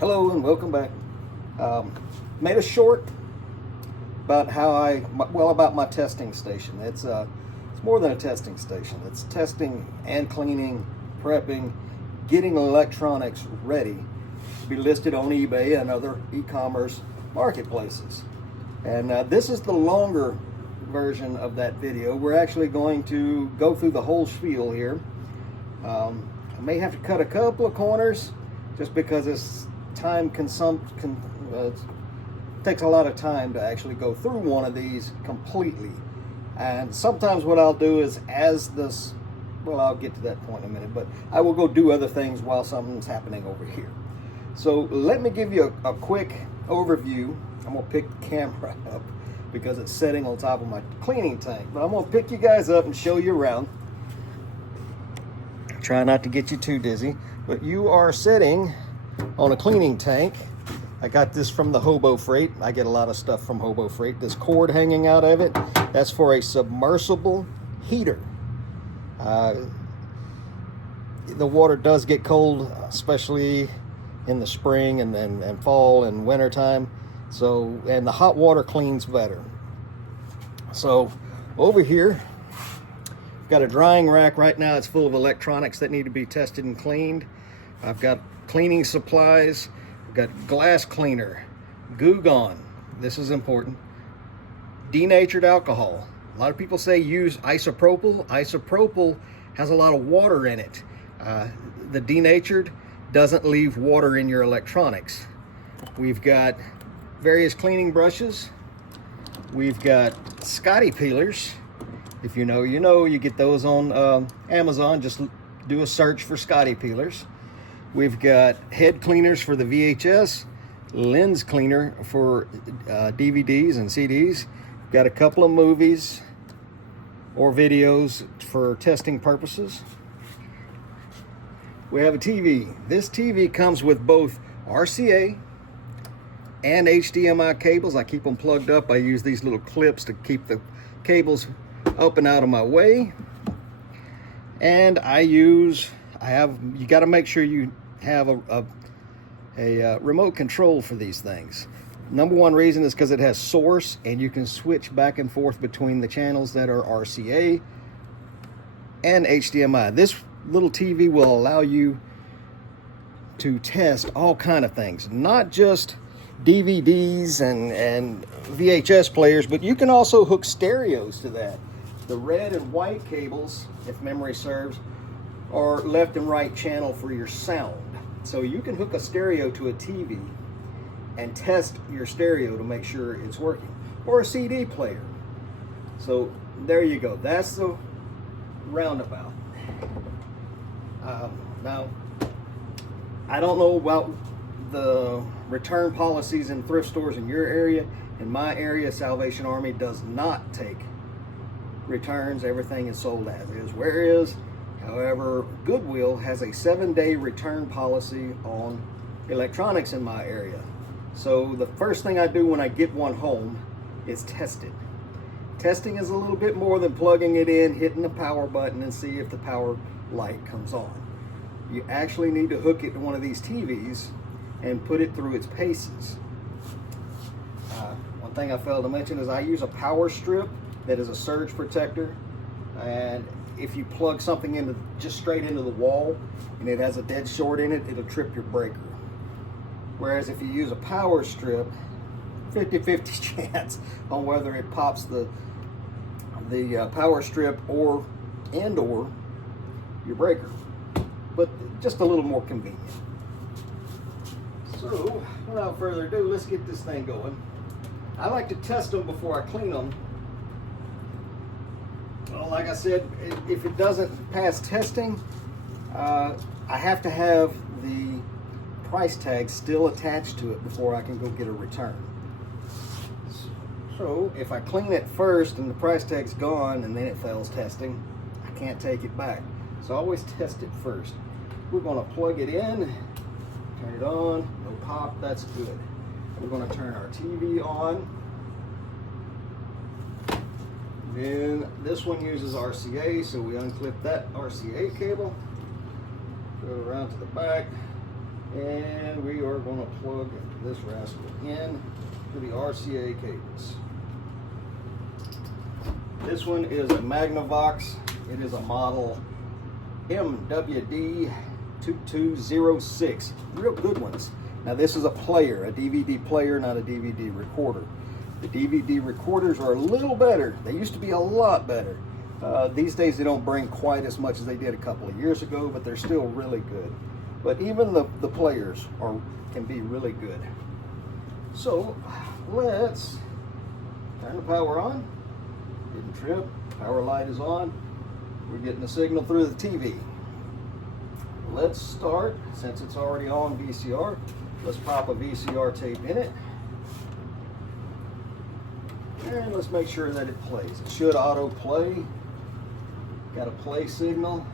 Hello and welcome back. Made a short about about my testing station. It's more than a testing station. It's testing and cleaning, prepping, getting electronics ready to be listed on eBay and other e-commerce marketplaces. And this is the longer version of that video. We're actually going to go through the whole spiel here. I may have to cut a couple of corners just because it's time takes a lot of time to actually go through one of these completely. And sometimes what I'll do is I'll get to that point in a minute, but I will go do other things while something's happening over here. So let me give you a quick overview. I'm gonna pick the camera up because it's sitting on top of my cleaning tank, but I'm gonna pick you guys up and show you around. Try not to get you too dizzy, but you are sitting on a cleaning tank. I got this from the Hobo Freight. I get a lot of stuff from Hobo Freight. This cord hanging out of it, that's for a submersible heater. The water does get cold, especially in the spring and fall and winter time. And the hot water cleans better. So over here, got a drying rack right now. It's full of electronics that need to be tested and cleaned. I've got cleaning supplies. I've got glass cleaner, Goo Gone. This is important. Denatured alcohol. A lot of people say use isopropyl. Isopropyl has a lot of water in it. The denatured doesn't leave water in your electronics. We've got various cleaning brushes. We've got Scotty peelers. If you know, you know. You get those on Amazon. Just do a search for Scotty peelers. We've got head cleaners for the VHS, lens cleaner for DVDs and CDs. Got a couple of movies or videos for testing purposes. We have a TV. This TV comes with both RCA and HDMI cables. I keep them plugged up. I use these little clips to keep the cables up and out of my way. And you got to make sure you have a remote control for these things. Number one reason is because it has source, and you can switch back and forth between the channels that are RCA and HDMI. This little TV will allow you to test all kind of things, not just DVDs and VHS players, but you can also hook stereos to that. The red and white cables, if memory serves, are left and right channel for your sound. So you can hook a stereo to a TV and test your stereo to make sure it's working, or a CD player. So there you go. That's the roundabout. Now, I don't know about the return policies in thrift stores in your area. In my area, Salvation Army does not take returns. Everything is sold as is. Whereas, however, Goodwill has a 7-day return policy on electronics in my area. So the first thing I do when I get one home is test it. Testing is a little bit more than plugging it in, hitting the power button, and see if the power light comes on. You actually need to hook it to one of these TVs and put it through its paces. One thing I failed to mention is I use a power strip that is a surge protector, and if you plug something just straight into the wall and it has a dead short in it, it'll trip your breaker. Whereas if you use a power strip, 50-50 chance on whether it pops the power strip or your breaker, but just a little more convenient. So without further ado, let's get this thing going. I like to test them before I clean them. Well, like I said, if it doesn't pass testing, I have to have the price tag still attached to it before I can go get a return. So if I clean it first and the price tag's gone and then it fails testing, I can't take it back. So I always test it first. We're going to plug it in, turn it on, no pop, that's good. We're going to turn our TV on. Then this one uses RCA, so we unclip that RCA cable, go around to the back, And we are going to plug this rascal in to the RCA cables. This one is a Magnavox. It is a model MWD2206. Real good ones. Now this is a player, a DVD player, not a DVD recorder. The DVD recorders are a little better. They used to be a lot better. These days they don't bring quite as much as they did a couple of years ago, but they're still really good. But even the players can be really good. So let's turn the power on. Didn't trip. Power light is on. We're getting the signal through the TV. Let's start, since it's already on VCR, let's pop a VCR tape in it. And let's make sure that it plays. It should auto play. Got a play signal.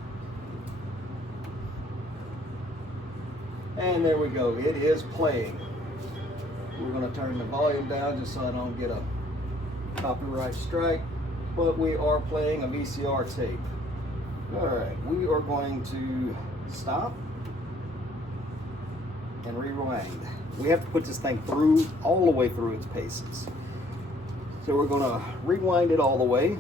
And there we go, it is playing. We're going to turn the volume down just so I don't get a copyright strike. But we are playing a VCR tape. Alright, we are going to stop and rewind. We have to put this thing through, all the way through its paces. So we're going to rewind it all the way.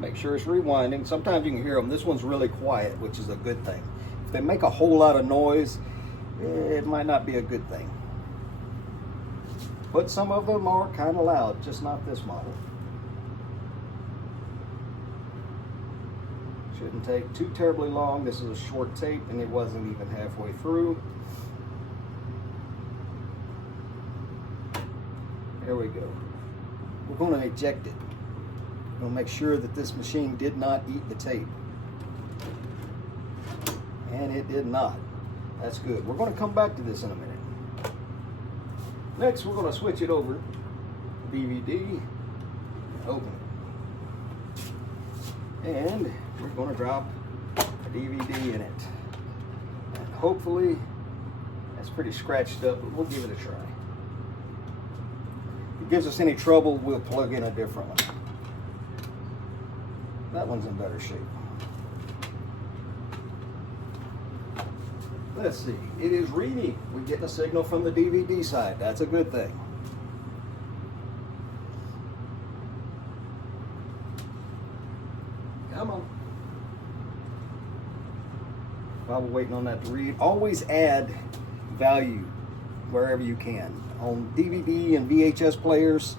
Make sure it's rewinding. Sometimes you can hear them. This one's really quiet, which is a good thing. If they make a whole lot of noise, it might not be a good thing. But some of them are kind of loud, just not this model. Shouldn't take too terribly long. This is a short tape and it wasn't even halfway through. There we go. We're going to eject it. We're going to make sure that this machine did not eat the tape. And it did not. That's good. We're going to come back to this in a minute. Next, we're going to switch it over. DVD. Open it. And we're going to drop a DVD in it. And hopefully, that's pretty scratched up, but we'll give it a try. If it gives us any trouble, we'll plug in a different one. That one's in better shape. Let's see, it is reading. We're getting a signal from the DVD side. That's a good thing. Come on. While we're waiting on that to read, always add value wherever you can. On DVD and VHS players,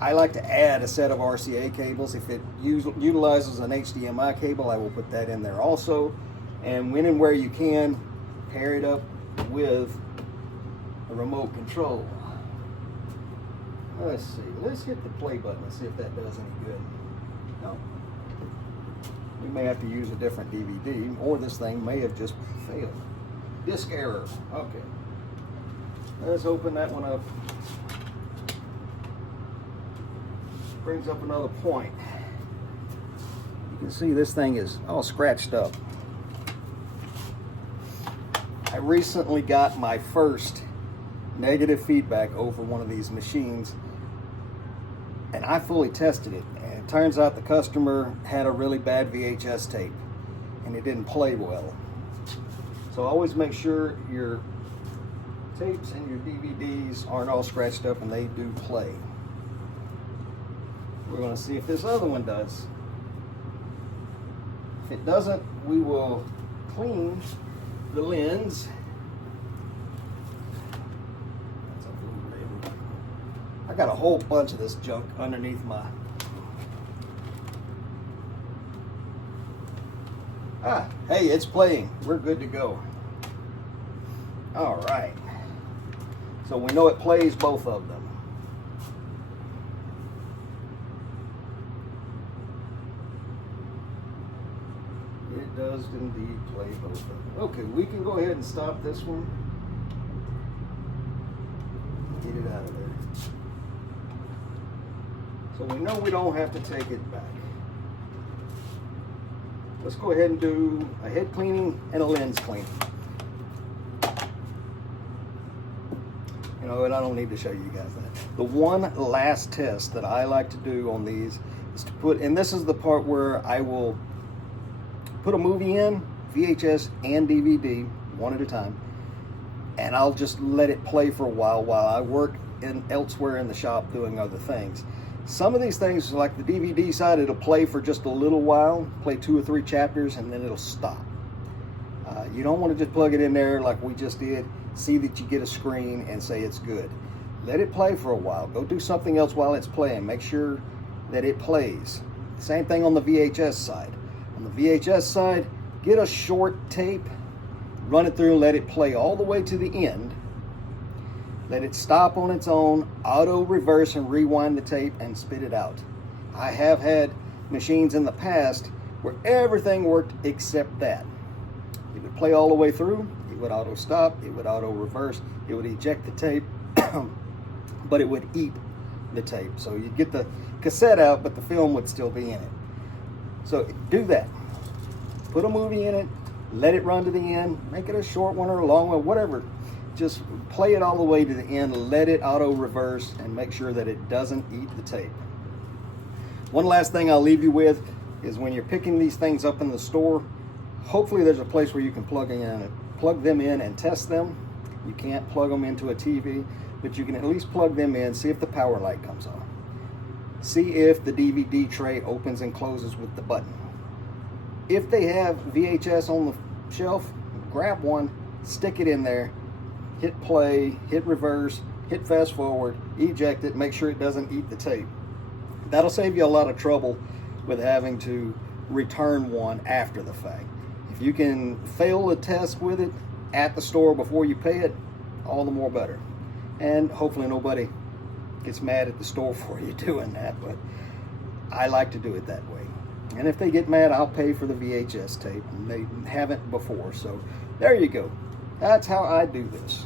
I like to add a set of RCA cables. If it utilizes an HDMI cable, I will put that in there also. And when and where you can, pair it up with a remote control. Let's see. Let's hit the play button and see if that does any good. No. We may have to use a different DVD, or this thing may have just failed. Disk error. Okay. Let's open that one up. Brings up another point. You can see this thing is all scratched up. I recently got my first negative feedback over one of these machines, and I fully tested it, and it turns out the customer had a really bad VHS tape and it didn't play well. So always make sure your tapes and your DVDs aren't all scratched up and they do play. We're going to see if this other one does. If it doesn't, we will clean the lens. That's a Blu-ray. I got a whole bunch of this junk underneath my... Hey, it's playing. We're good to go. All right. So we know it plays both of them. It does indeed play both of them. Okay, we can go ahead and stop this one. Get it out of there. So we know we don't have to take it back. Let's go ahead and do a head cleaning and a lens cleaning. You know, and I don't need to show you guys that. The one last test that I like to do on these is to put, and this is the part where I will put a movie in VHS and DVD, one at a time, and I'll just let it play for a while I work elsewhere in the shop doing other things. Some of these things, like the DVD side, it'll play for just a little while, play 2 or 3 chapters, and then it'll stop. You don't want to just plug it in there like we just did, see that you get a screen and say it's good. Let it play for a while. Go do something else while it's playing. Make sure that it plays. Same thing on the VHS side. On the VHS side, get a short tape, run it through, let it play all the way to the end. Let it stop on its own, auto reverse and rewind the tape and spit it out. I have had machines in the past where everything worked except that. It would play all the way through, it would auto stop, it would auto reverse, it would eject the tape, but it would eat the tape. So you'd get the cassette out, but the film would still be in it. So do that. Put a movie in it, let it run to the end, make it a short one or a long one, whatever. Just play it all the way to the end, let it auto reverse, and make sure that it doesn't eat the tape. One last thing I'll leave you with is when you're picking these things up in the store, hopefully there's a place where you can plug them in and test them. You can't plug them into a TV, but you can at least plug them in, see if the power light comes on. See if the DVD tray opens and closes with the button. If they have VHS on the shelf, grab one, stick it in there, hit play, hit reverse, hit fast forward, eject it, make sure it doesn't eat the tape. That'll save you a lot of trouble with having to return one after the fact. If you can fail a test with it at the store before you pay it, all the more better. And hopefully nobody gets mad at the store for you doing that, but I like to do it that way. And if they get mad, I'll pay for the VHS tape, and they haven't before. So there you go. That's how I do this.